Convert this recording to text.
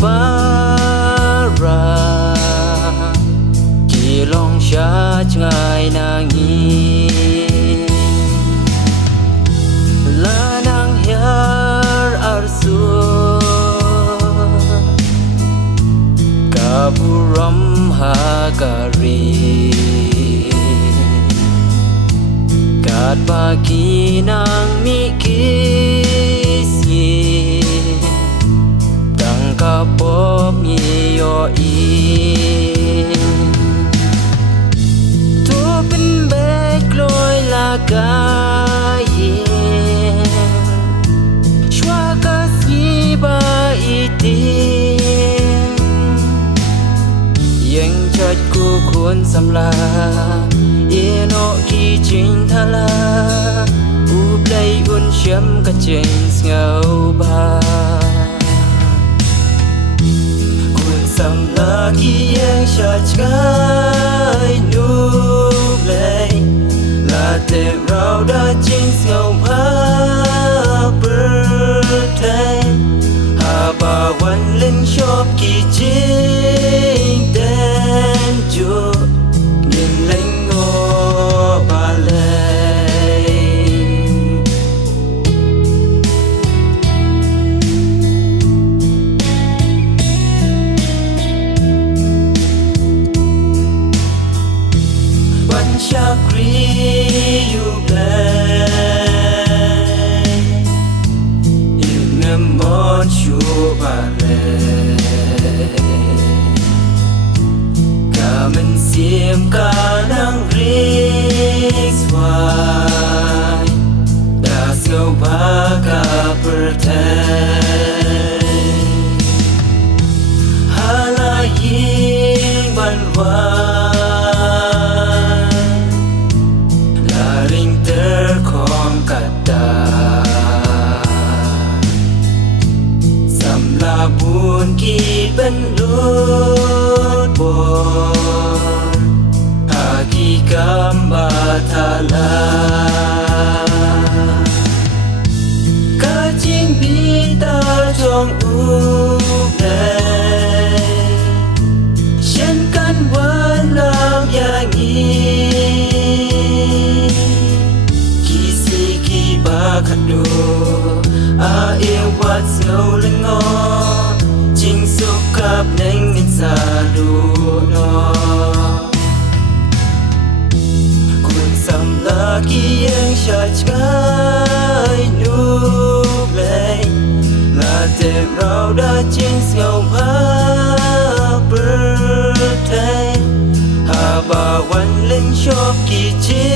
para kỳ long xa ngài nàng nghi la nàng hiar arsu kaburam hakari kat bagi nang mikisi tang kapop ngiyo tu bên bê lôi là cái chua cả si ba itin yang chợt cô khuôn xăm la yên nọ khi chính tha la u play un chấm cả trên ngầu ba khuôn xăm la khi yang chợt cái nu play là tem rau đã chính ngầu ba birthday hà bàวันlên shop kỳ chính tên chúa nhìn lên ngô bà lê bánh chắc ri you play yêu ngâm món chúa bà lê mình xiêm cả nắng ris hoài đã sâu ba cả birthday hala yên ban hoài là ring tơ không kata sam la buồn kỳ bên lút bồn Kambatala Cả chính bi ta trong u play Chân căn vẫn làm yang nghi Kỳ si kỳ ba khát đồ A yêu quát sâu lên ngó Chính xúc khắp nênh ngân xa đồ nó Lagi yang syajkai nublay La tem rau da jins ngau pa birthday Haba wan lên shop kỳ chi